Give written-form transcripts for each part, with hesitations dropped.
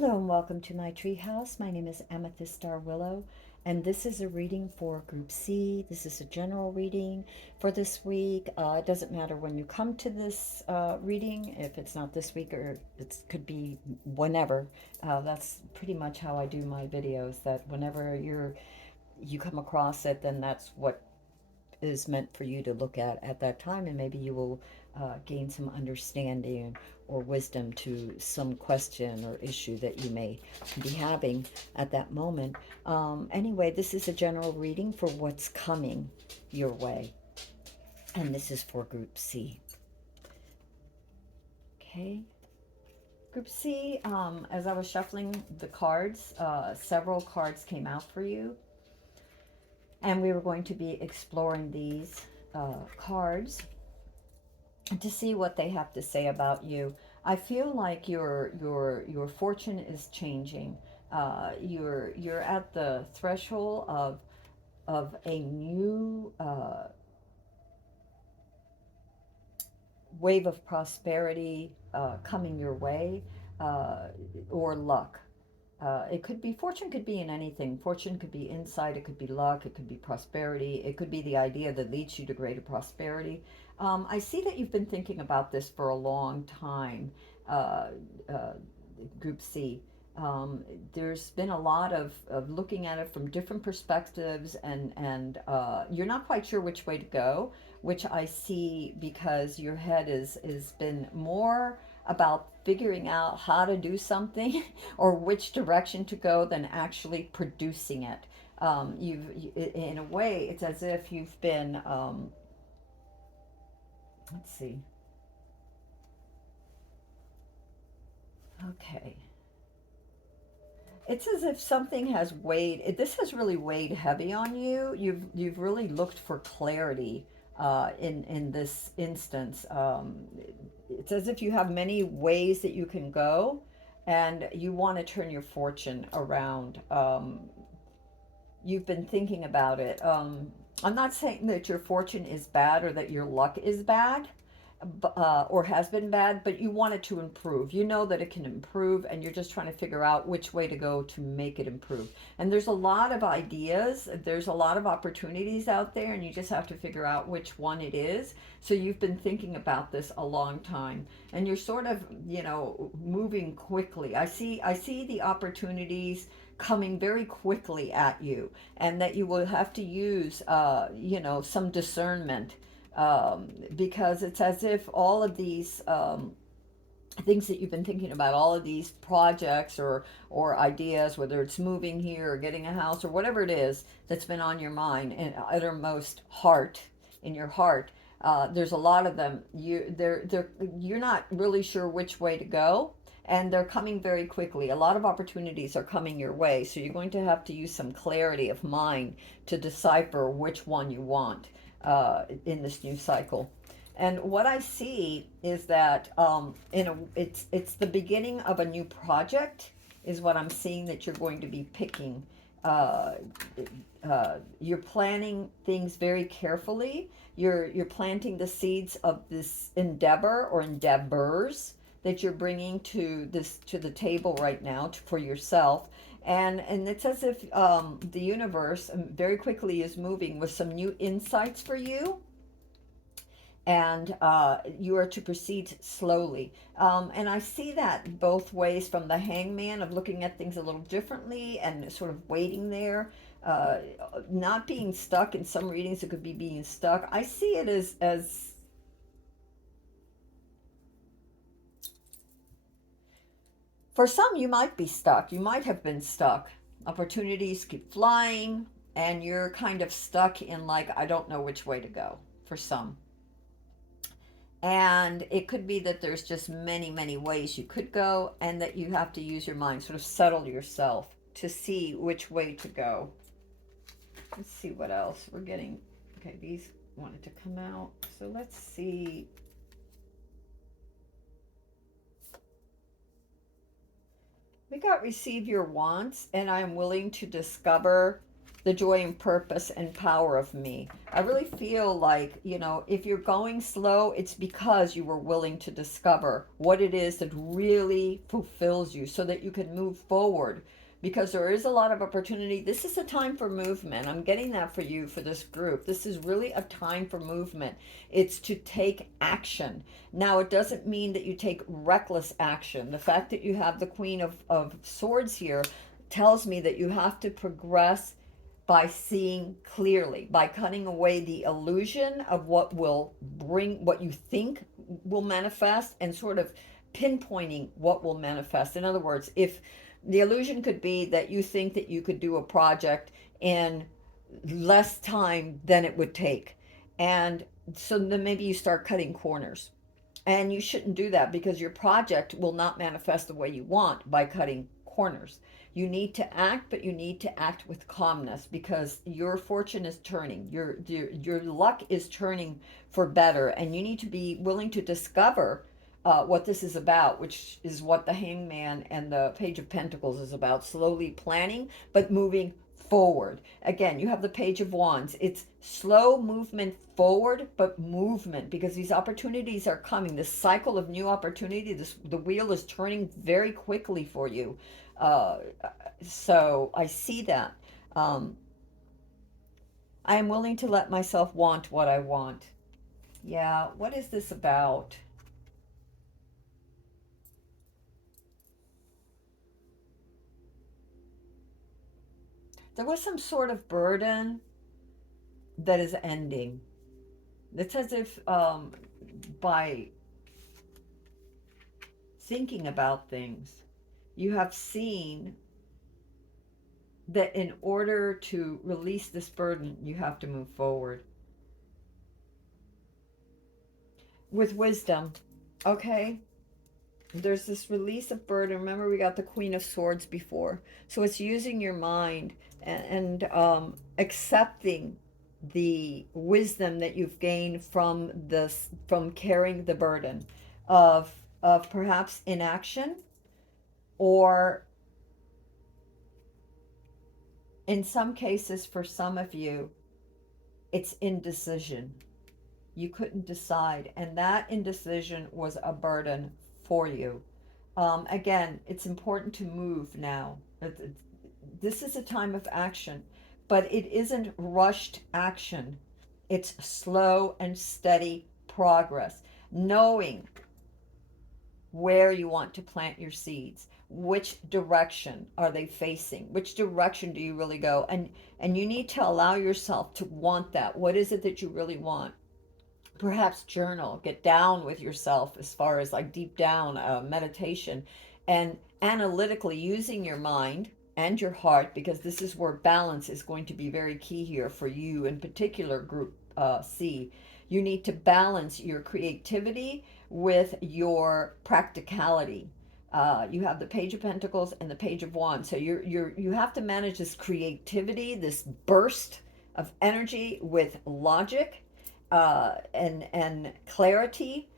Hello and welcome to my treehouse. My name is Amethyst Star Willow, and this is a reading for Group C. This is a general reading for this week. It doesn't matter when you come to this reading, if it's not this week or it could be whenever. That's pretty much how I do my videos. That whenever you come across it, then that's what is meant for you to look at that time, and maybe you will gain some understanding or wisdom to some question or issue that you may be having at that moment. Anyway, this is a general reading for what's coming your way, and this is for Group C. Okay. Group C, as I was shuffling the cards, several cards came out for you, and we were going to be exploring these cards to see what they have to say about you. I feel like your fortune is changing. You're at the threshold of a new wave of prosperity coming your way, uh, or luck. It could be fortune, could be in anything. Fortune could be insight, it could be luck, it could be prosperity, it could be the idea that leads you to greater prosperity. I see that you've been thinking about this for a long time, uh, uh, Group C. There's been a lot of looking at it from different perspectives, and you're not quite sure which way to go, which I see because your head is been more about figuring out how to do something or which direction to go than actually producing it. In a way, it's as if you've been, let's see, okay. It's as if something has weighed, this has really weighed heavy on you. You've really looked for clarity in this instance. It's as if you have many ways that you can go, and you want to turn your fortune around. You've been thinking about it. I'm not saying that your fortune is bad or that your luck is bad, or has been bad, but you want it to improve. You know that it can improve, and you're just trying to figure out which way to go to make it improve. And there's a lot of ideas, there's a lot of opportunities out there, and you just have to figure out which one it is. So you've been thinking about this a long time, and you're sort of, moving quickly. I see the opportunities coming very quickly at you, and that you will have to use, some discernment, because it's as if all of these things that you've been thinking about, all of these projects or ideas, whether it's moving here or getting a house or whatever it is that's been on your mind and uttermost heart, in your heart, there's a lot of them. You're not really sure which way to go, and they're coming very quickly. A lot of opportunities are coming your way, so you're going to have to use some clarity of mind to decipher which one you want in this new cycle. And what I see is that, it's the beginning of a new project, is what I'm seeing that you're going to be picking. Uh, you're planning things very carefully. You're planting the seeds of this endeavor or endeavors that you're bringing to the table right now for yourself. And it's as if, the universe, very quickly is moving with some new insights for you, and you are to proceed slowly. And I see that both ways, from the hangman of looking at things a little differently and sort of waiting there, uh, not being stuck. In some readings, it could be being stuck. I see it as for some, you might be stuck. You might have been stuck. Opportunities keep flying, and you're kind of stuck in, like, I don't know which way to go for some. And it could be that there's just many, many ways you could go, and that you have to use your mind, sort of settle yourself to see which way to go. Let's see what else we're getting. Okay, these wanted to come out. So let's see. We got receive your wants, and I am willing to discover the joy and purpose and power of me. I really feel like, you know, if you're going slow, it's because you were willing to discover what it is that really fulfills you so that you can move forward. Because there is a lot of opportunity. This is a time for movement. I'm getting that for you for this group. This is really a time for movement. It's to take action. Now, it doesn't mean that you take reckless action. The fact that you have the Queen of Swords here tells me that you have to progress by seeing clearly, by cutting away the illusion of what will bring, what you think will manifest, and sort of pinpointing what will manifest. In other words, if the illusion could be that you think that you could do a project in less time than it would take. And so then maybe you start cutting corners. And you shouldn't do that because your project will not manifest the way you want by cutting corners. You need to act, but you need to act with calmness because your fortune is turning. Your luck is turning for better, and you need to be willing to discover what this is about, which is what the Hangman and the Page of Pentacles is about. Slowly planning, but moving forward. Again, you have the Page of Wands. It's slow movement forward, but movement because these opportunities are coming. This cycle of new opportunity, the wheel is turning very quickly for you. Uh, so I see that. Um, I am willing to let myself want what I want. Yeah, what is this about? There was some sort of burden that is ending. It's as if by thinking about things, you have seen that in order to release this burden, you have to move forward with wisdom. Okay? There's this release of burden. Remember, we got the Queen of Swords before. So it's using your mind and accepting the wisdom that you've gained from this, from carrying the burden of perhaps inaction, or in some cases for some of you it's indecision. You couldn't decide, and that indecision was a burden for you. Again, it's important to move now. This is a time of action, but it isn't rushed action. It's slow and steady progress, knowing where you want to plant your seeds. Which direction are they facing? Which direction do you really go? And you need to allow yourself to want that. What is it that you really want? Perhaps journal, get down with yourself as far as like deep down meditation, and analytically using your mind and your heart, because this is where balance is going to be very key here for you in particular, group C. You need to balance your creativity with your practicality. You have the Page of Pentacles and the Page of Wands, so you have to manage this creativity, this burst of energy, with logic and clarity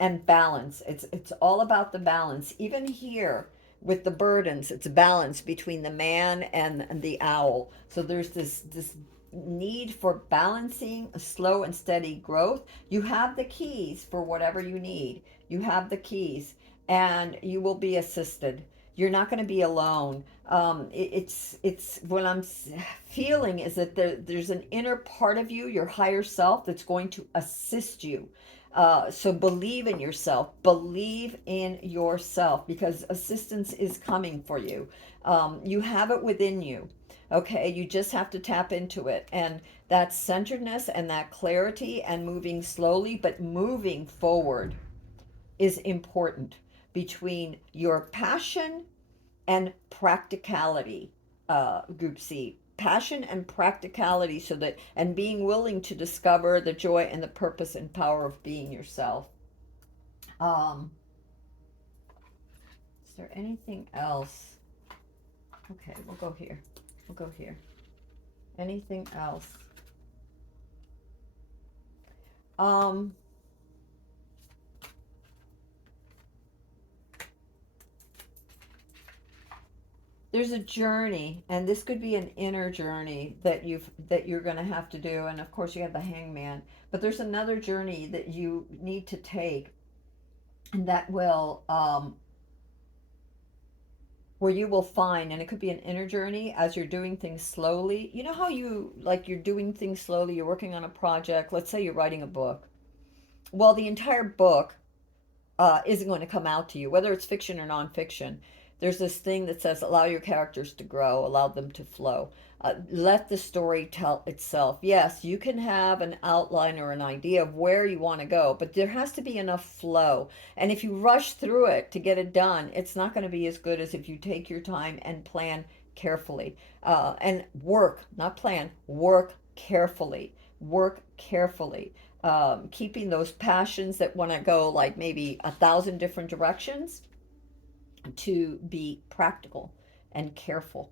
and balance. It's all about the balance. Even here with the burdens, it's a balance between the man and the owl. So there's this need for balancing a slow and steady growth. You have the keys for whatever you need. You have the keys, and you will be assisted. You're not going to be alone. It's what I'm feeling is that there's an inner part of you, your higher self, that's going to assist you. So believe in yourself, believe in yourself, because assistance is coming for you. You have it within you. Okay, you just have to tap into it. And that centeredness and that clarity and moving slowly, but moving forward is important between your passion and practicality, group C. Passion and practicality, so that, and being willing to discover the joy and the purpose and power of being yourself. Um, is there anything else? Okay, we'll go here. We'll go here. Anything else? Um, there's a journey, and this could be an inner journey that you're going to have to do. And of course you have the hangman, but there's another journey that you need to take, and that will where you will find, and it could be an inner journey as you're doing things slowly. You know how you, like, you're doing things slowly, you're working on a project, let's say you're writing a book. Well, the entire book isn't going to come out to you, whether it's fiction or nonfiction. There's this thing that says allow your characters to grow, allow them to flow. Let the story tell itself. Yes, you can have an outline or an idea of where you want to go, but there has to be enough flow. And if you rush through it to get it done, it's not going to be as good as if you take your time and plan carefully. And work, not plan, work carefully. Work carefully, keeping those passions that want to go like maybe 1,000 different directions to be practical and careful.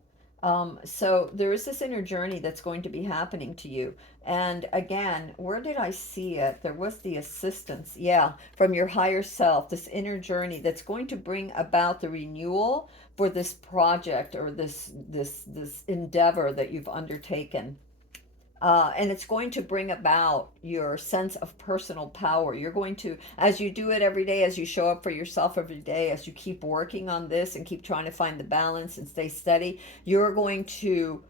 So there is this inner journey that's going to be happening to you. And again, where did I see it? There was the assistance, yeah, from your higher self, this inner journey that's going to bring about the renewal for this project or this endeavor that you've undertaken. And it's going to bring about your sense of personal power. You're going to, as you do it every day, as you show up for yourself every day, as you keep working on this and keep trying to find the balance and stay steady, you're going to,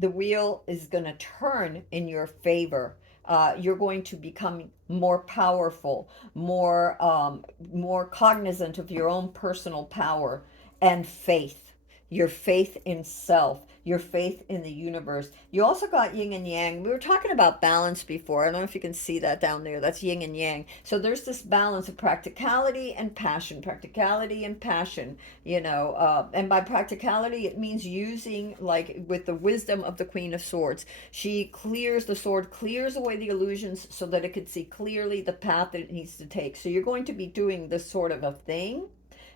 the wheel is going to turn in your favor. You're going to become more powerful, more cognizant of your own personal power and faith, your faith in self, your faith in the universe. You also got yin and yang. We were talking about balance before. I don't know if you can see that down there. That's yin and yang. So there's this balance of practicality and passion, and by practicality, it means using, like with the wisdom of the Queen of Swords. The sword clears away the illusions so that it could see clearly the path that it needs to take. So you're going to be doing this sort of a thing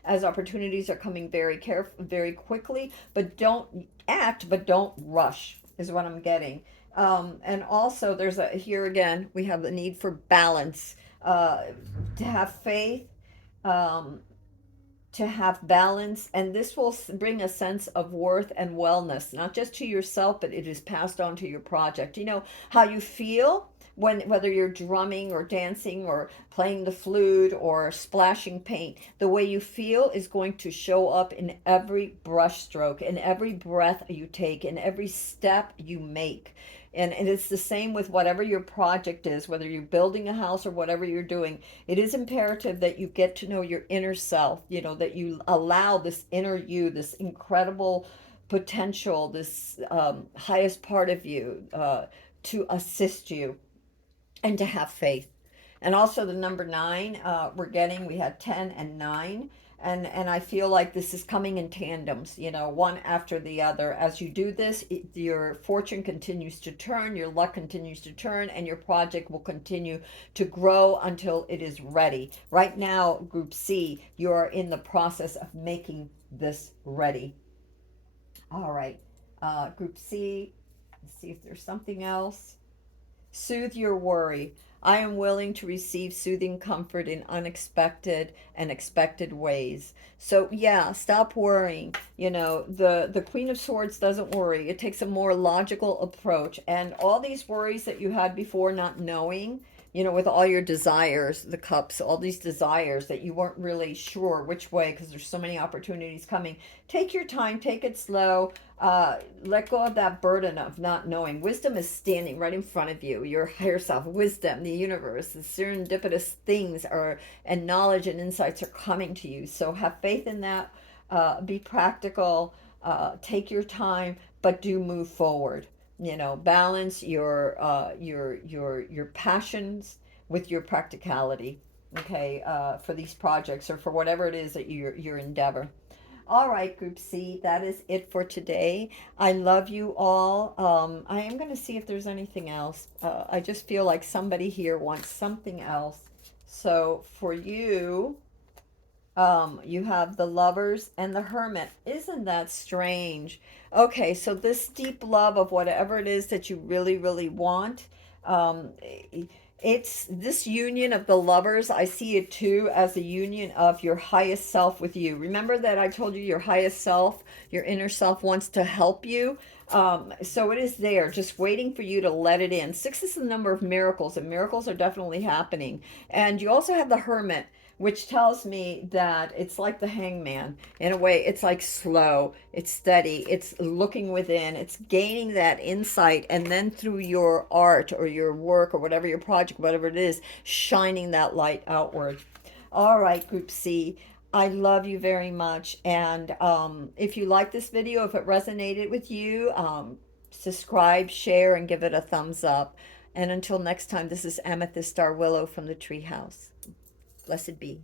as opportunities are coming very quickly, but don't act, but don't rush, is what I'm getting. And also here again, we have the need for balance, to have faith, um, to have balance, and this will bring a sense of worth and wellness, not just to yourself, but it is passed on to your project. You know how you feel when, whether you're drumming or dancing or playing the flute or splashing paint, the way you feel is going to show up in every brush stroke, in every breath you take, in every step you make. And it's the same with whatever your project is, whether you're building a house or whatever you're doing. It is imperative that you get to know your inner self, that you allow this inner you, this incredible potential, this highest part of you, to assist you and to have faith. And also the number nine, we had 10 and 9. And I feel like this is coming in tandems, one after the other. As you do this, your fortune continues to turn, your luck continues to turn, and your project will continue to grow until it is ready. Right now, Group C, you are in the process of making this ready. All right, Group C, let's see if there's something else. Soothe your worry. I am willing to receive soothing comfort in unexpected and expected ways. So yeah, stop worrying. The Queen of Swords doesn't worry. It takes a more logical approach. And all these worries that you had before, not knowing, with all your desires, the cups, all these desires that you weren't really sure which way, because there's so many opportunities coming. Take your time, take it slow. Let go of that burden of not knowing. Wisdom is standing right in front of you. Your higher self, wisdom, the universe, the serendipitous things and knowledge and insights are coming to you. So have faith in that. Be practical. Take your time, but do move forward. Balance your passions with your practicality. Okay, for these projects or for whatever it is that your endeavor. All right, Group C, that is it for today. I love you all. I am going to see if there's anything else. I just feel like somebody here wants something else. So for you, you have the Lovers and the Hermit. Isn't that strange? Okay, so this deep love of whatever it is that you really, really want, It's this union of the lovers. I see it too as a union of your highest self with you. Remember that I told you your highest self, your inner self wants to help you. So it is there, just waiting for you to let it in. Six is the number of miracles, and miracles are definitely happening. And you also have the hermit, which tells me that it's like the hangman. In a way, it's like slow, it's steady, it's looking within, it's gaining that insight, and then through your art or your work or whatever your project, whatever it is, shining that light outward. All right, Group C. I love you very much. And if you like this video, if it resonated with you, subscribe, share, and give it a thumbs up. And until next time, this is Amethyst Star Willow from the Treehouse. Blessed be.